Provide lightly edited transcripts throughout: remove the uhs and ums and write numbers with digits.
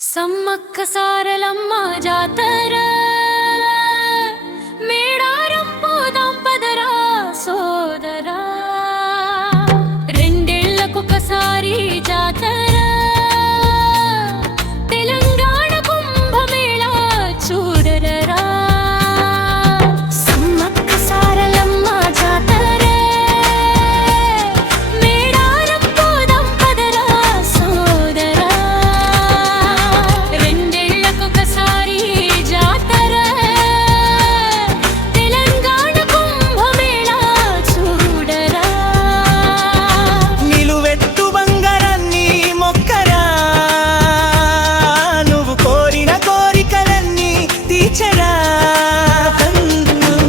సమ్మక్క సారలమ్మ జాతర మేడారం పోదాం పదరా సోదరా, రెండేళ్లకొకసారి జాతర తెలంగాణ కుంభమేళా చూడరరా. సమ్మక్క సారలమ్మ జాతర మేడారం పోదాం పదరా సోదరా, రెండేళ్లకొకసారి జాతర తెలంగాణ కుంభమేళా చూడరా. నిలువెత్తు బంగారాన్ని మొక్కరా, నువ్వు కోరిన కోరికలన్నీ తీర్చరా,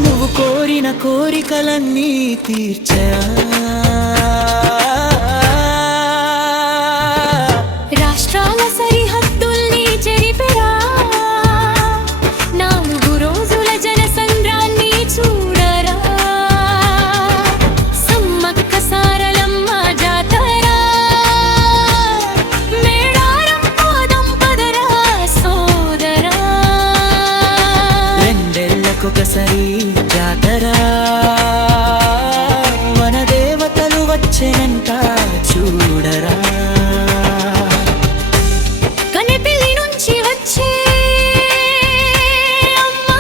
నువ్వు కోరిన కోరికలన్నీ తీర్చరా. రాష్ట్రాల సరిహద్దుల్ని చెరిపెరా, 4 రోజుల జన సంద్రాన్ని చూడరా. సమ్మక్క సారలమ్మ జాతర మేడారం పోదాం పదరా సోదరా, రెండేళ్లకొకసారి జాతర మన దేవతలు వచ్చేనంట చూడరా. కన్నెపల్లి నుంచి వచ్చే అమ్మా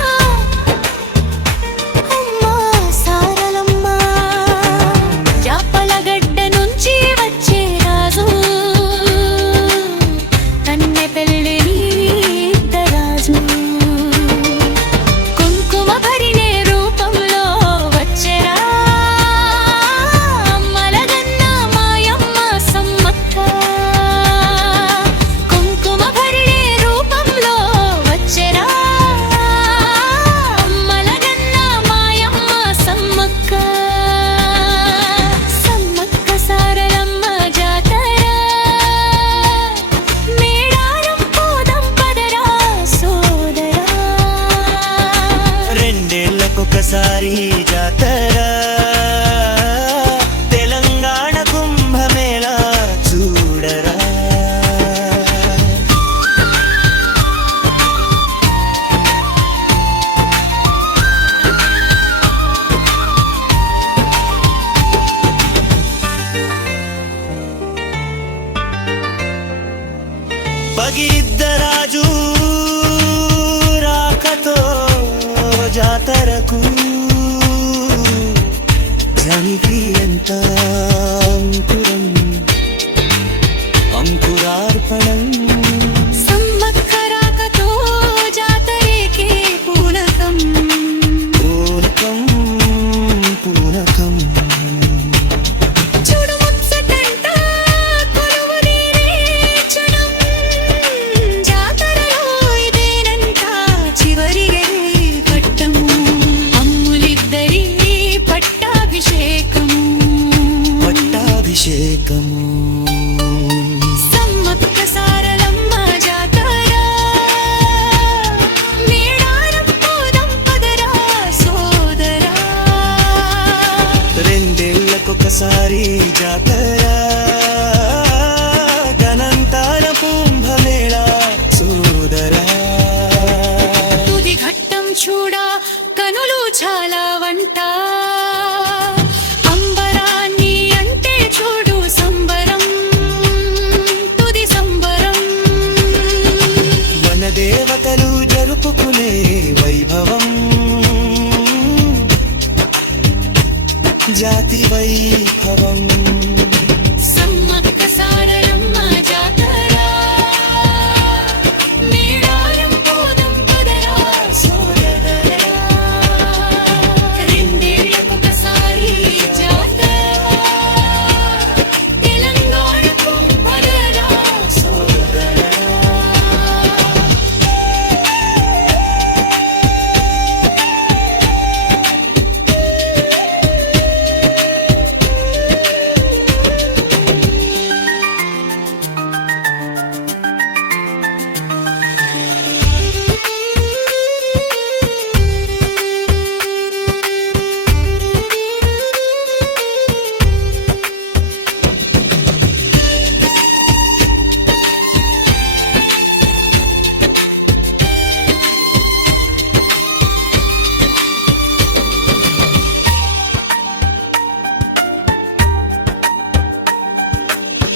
అమ్మా సారలమ్మ, జాపలగడ్డ నుంచి వచ్చే రాజు, కన్నెపల్లి రాజు. కుంకుమ భరిణే రూపంలో వచ్చెరా, అమ్మలగన్న మాయమ్మ సమ్మక్క. కుంకుమ భరిణే రూపంలో వచ్చెరా, అమ్మలగన్న మాయమ్మ సమ్మక్క. సమ్మక్క సారలమ్మ జాతర మేడారం పోదాం పదరా సోదరా. రెండేళ్లకొకసారి జాతర తెలంగాణ కుంభమేళా చూడరా. భగీరథరాజు రాకతో జాతరకు జనికి ఎంత అంకురం అంకురార్పణం. సమ్మక్క రాకతో జాతరేకే పూనకం, పూనకం పూనకం చూడు ముచ్చటంట కొలువు తీరే క్షణం, జాతరలో ఇదేనంట చివరి ఘట్టము, అమ్ములిద్దరి పట్టాభిషేకము. పట్టాభిషేకము. సమ్మక్క సారలమ్మ జాతర మేడారం పోదాం పదరా సోదరా, రెండేళ్లకొకసారి జాతర గనంతాల కుంభమేళా చూడరా. తుది ఘట్టం చూడా కనులు చాలా వంట, అంబరాన్ని అంటే చూడు సంబరం, తుది సంబరం. మన దేవతలు జరుపుకునే వైభవం, జాతి వైభవం. సమ్మక్క సారలమ్మ జాతర మేడారం పోదాం పదరా సోదరా, రెండేళ్లకొకసారి జాతర తెలంగాణకు పదరా సోదరా.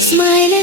స్మైల్